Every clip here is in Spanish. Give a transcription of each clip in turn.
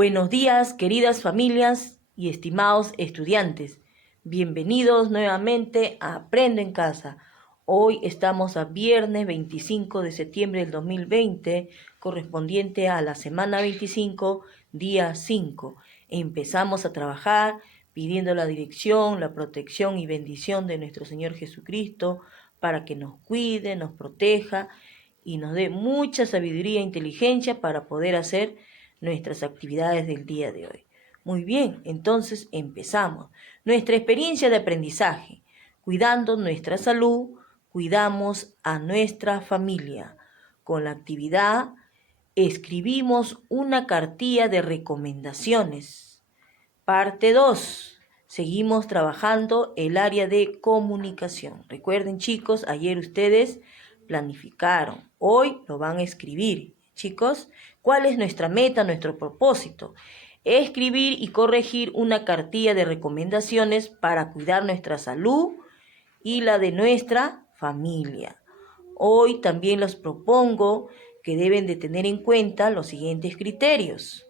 Buenos días, queridas familias y estimados estudiantes. Bienvenidos nuevamente a Aprendo en Casa. Hoy estamos a viernes 25 de septiembre del 2020, correspondiente a la semana 25, día 5. Empezamos a trabajar pidiendo la dirección, la protección y bendición de nuestro Señor Jesucristo para que nos cuide, nos proteja y nos dé mucha sabiduría e inteligencia para poder hacer nuestras actividades del día de hoy. Muy bien, entonces empezamos. Nuestra experiencia de aprendizaje. Cuidando nuestra salud, cuidamos a nuestra familia. Con la actividad escribimos una cartilla de recomendaciones. Parte 2. Seguimos trabajando el área de comunicación. Recuerden, chicos, ayer ustedes planificaron. Hoy lo van a escribir. Chicos, ¿cuál es nuestra meta, nuestro propósito? Escribir y corregir una cartilla de recomendaciones para cuidar nuestra salud y la de nuestra familia. Hoy también les propongo que deben de tener en cuenta los siguientes criterios,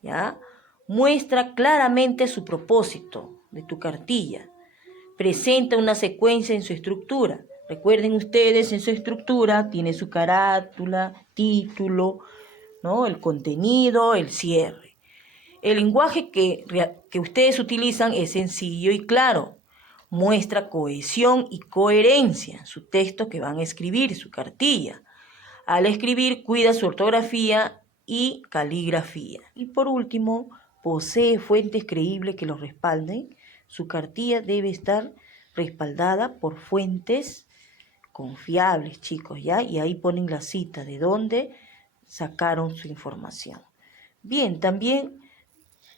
¿ya? Muestra claramente su propósito de tu cartilla. Presenta una secuencia en su estructura. Recuerden ustedes, en su estructura tiene su carátula, título, ¿no? El contenido, el cierre. El lenguaje que ustedes utilizan es sencillo y claro. Muestra cohesión y coherencia en su texto que van a escribir, su cartilla. Al escribir, cuida su ortografía y caligrafía. Y por último, posee fuentes creíbles que los respalden. Su cartilla debe estar respaldada por fuentes confiables, chicos, ¿ya? Y ahí ponen la cita de dónde sacaron su información. Bien, también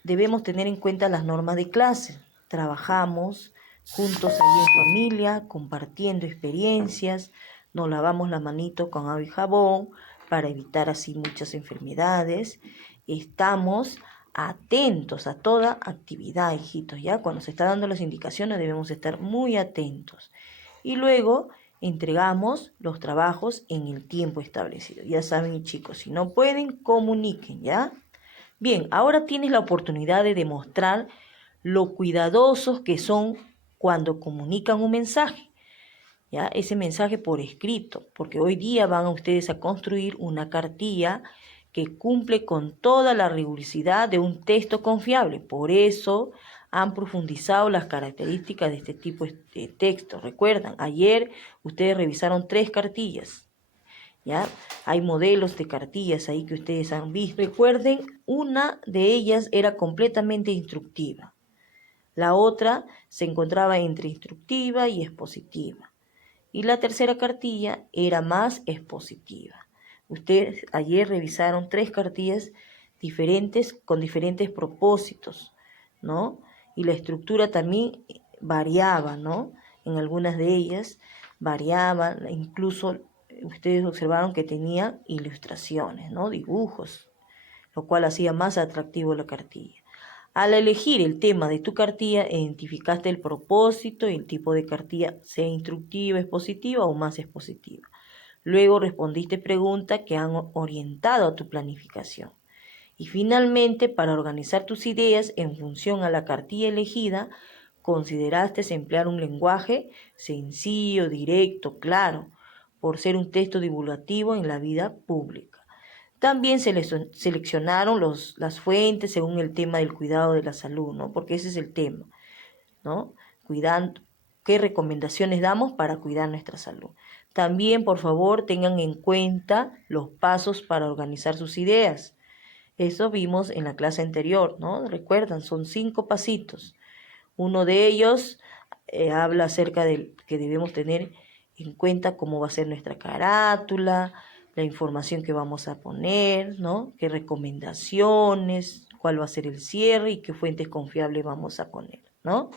debemos tener en cuenta las normas de clase. Trabajamos juntos ahí en familia, compartiendo experiencias, nos lavamos la manito con agua y jabón para evitar así muchas enfermedades. Estamos atentos a toda actividad, hijitos, ¿ya? Cuando se está dando las indicaciones debemos estar muy atentos. Y luego entregamos los trabajos en el tiempo establecido. Ya saben, chicos, si no pueden, comuniquen, ¿ya? Bien, ahora tienes la oportunidad de demostrar lo cuidadosos que son cuando comunican un mensaje, ¿ya? Ese mensaje por escrito, porque hoy día van ustedes a construir una cartilla que cumple con toda la rigurosidad de un texto confiable. Por eso han profundizado las características de este tipo de texto. Recuerdan, ayer ustedes revisaron 3 cartillas. ¿Ya? Hay modelos de cartillas ahí que ustedes han visto. Recuerden, una de ellas era completamente instructiva. La otra se encontraba entre instructiva y expositiva. Y la tercera cartilla era más expositiva. Ustedes ayer revisaron 3 cartillas diferentes con diferentes propósitos, ¿no? Y la estructura también variaba, ¿no? En algunas de ellas variaba, incluso ustedes observaron que tenía ilustraciones, ¿no? Dibujos, lo cual hacía más atractivo la cartilla. Al elegir el tema de tu cartilla, identificaste el propósito y el tipo de cartilla, sea instructiva, expositiva o más expositiva. Luego respondiste preguntas que han orientado a tu planificación. Y finalmente, para organizar tus ideas en función a la cartilla elegida, consideraste emplear un lenguaje sencillo, directo, claro, por ser un texto divulgativo en la vida pública. También seleccionaron las fuentes según el tema del cuidado de la salud, ¿no? Porque ese es el tema, ¿no? Cuidando, ¿qué recomendaciones damos para cuidar nuestra salud? También, por favor, tengan en cuenta los pasos para organizar sus ideas. Eso vimos en la clase anterior, ¿no? Recuerdan, son 5 pasitos. Uno de ellos habla acerca de que debemos tener en cuenta cómo va a ser nuestra carátula, la información que vamos a poner, ¿no? Qué recomendaciones, cuál va a ser el cierre y qué fuentes confiables vamos a poner, ¿no?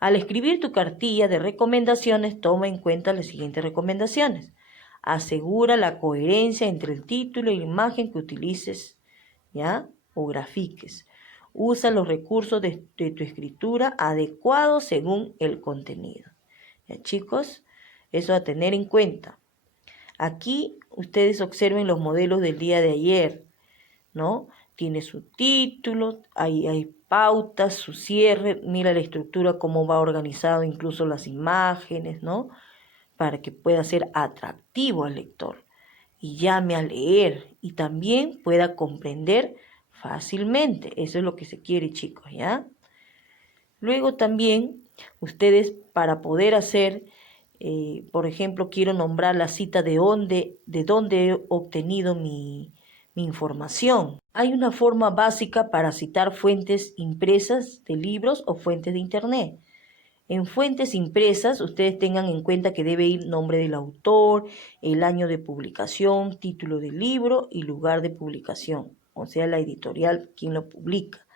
Al escribir tu cartilla de recomendaciones, toma en cuenta las siguientes recomendaciones. Asegura la coherencia entre el título y la imagen que utilices, ¿ya? O grafiques. Usa los recursos de tu escritura adecuados según el contenido. ¿Ya, chicos? Eso a tener en cuenta. Aquí ustedes observen los modelos del día de ayer, ¿no? tiene su título, hay pautas, su cierre, mira la estructura, cómo va organizado, incluso las imágenes, ¿no? Para que pueda ser atractivo al lector y llame a leer y también pueda comprender fácilmente. Eso es lo que se quiere, chicos, ¿ya? Luego también ustedes para poder hacer, por ejemplo, quiero nombrar la cita de dónde he obtenido mi información. Hay una forma básica para citar fuentes impresas de libros o fuentes de internet. En fuentes impresas, ustedes tengan en cuenta que debe ir nombre del autor, el año de publicación, título del libro y lugar de publicación, o sea, la editorial, quien lo publica.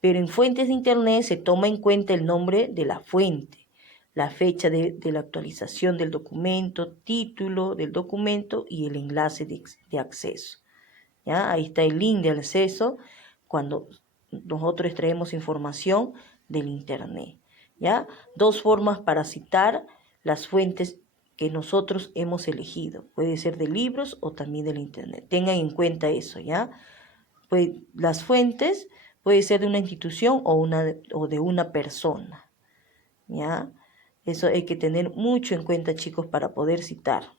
Pero en fuentes de internet se toma en cuenta el nombre de la fuente, la fecha de la actualización del documento, título del documento y el enlace de acceso. ¿Ya? Ahí está el link de acceso cuando nosotros extraemos información del internet. ¿Ya? Dos formas para citar las fuentes que nosotros hemos elegido. Puede ser de libros o también del internet. Tengan en cuenta eso, ¿ya? Pues las fuentes puede ser de una institución o de una persona, ¿ya? Eso hay que tener mucho en cuenta, chicos, para poder citar.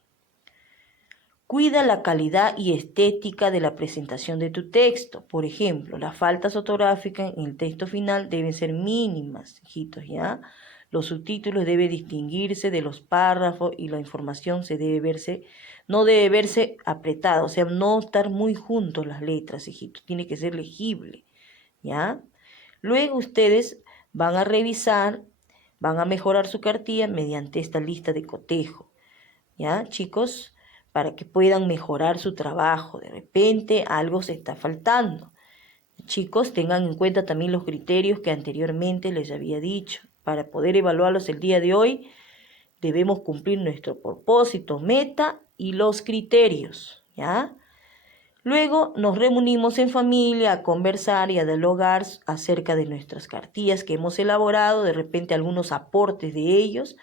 Cuida la calidad y estética de la presentación de tu texto. Por ejemplo, las faltas ortográficas en el texto final deben ser mínimas, hijitos, ¿ya? Los subtítulos deben distinguirse de los párrafos y la información no debe verse apretada, o sea, no estar muy juntos las letras, hijitos, tiene que ser legible, ¿ya? Luego ustedes van a revisar, van a mejorar su cartilla mediante esta lista de cotejo, ¿ya, chicos? Para que puedan mejorar su trabajo. De repente algo se está faltando. Chicos, tengan en cuenta también los criterios que anteriormente les había dicho. Para poder evaluarlos el día de hoy, debemos cumplir nuestro propósito, meta y los criterios, ¿ya? Luego nos reunimos en familia a conversar y a dialogar acerca de nuestras cartillas que hemos elaborado, de repente algunos aportes de ellos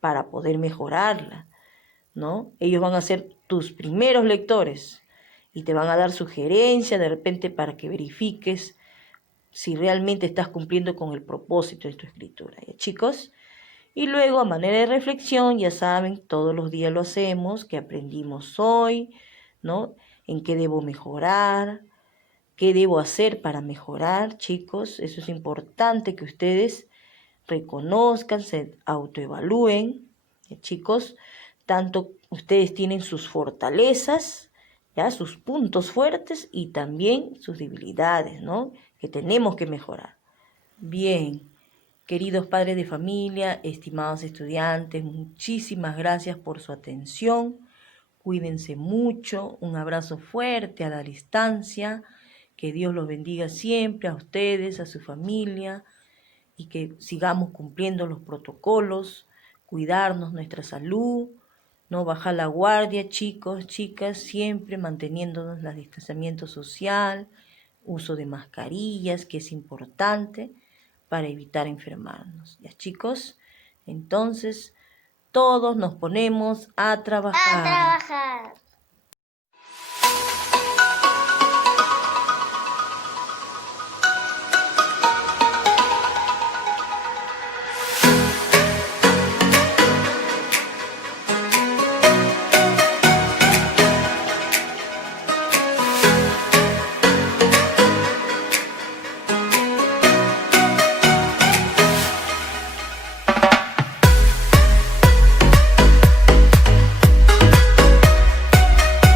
para poder mejorarla, ¿no? Ellos van a ser tus primeros lectores y te van a dar sugerencias de repente para que verifiques si realmente estás cumpliendo con el propósito de tu escritura, ¿ya, chicos? Y luego, a manera de reflexión, ya saben, todos los días lo hacemos, qué aprendimos hoy, ¿no? En qué debo mejorar, qué debo hacer para mejorar, chicos. Eso es importante que ustedes reconozcan, se autoevalúen, ¿ya, chicos? Tanto ustedes tienen sus fortalezas, ¿ya? Sus puntos fuertes y también sus debilidades, ¿no? Que tenemos que mejorar. Bien, queridos padres de familia, estimados estudiantes, muchísimas gracias por su atención. Cuídense mucho, un abrazo fuerte a la distancia. Que Dios los bendiga siempre a ustedes, a su familia, y que sigamos cumpliendo los protocolos, cuidarnos nuestra salud, no bajar la guardia, chicos, chicas, siempre manteniéndonos el distanciamiento social, uso de mascarillas, que es importante para evitar enfermarnos. ¿Ya, chicos? Entonces, todos nos ponemos a trabajar. A trabajar.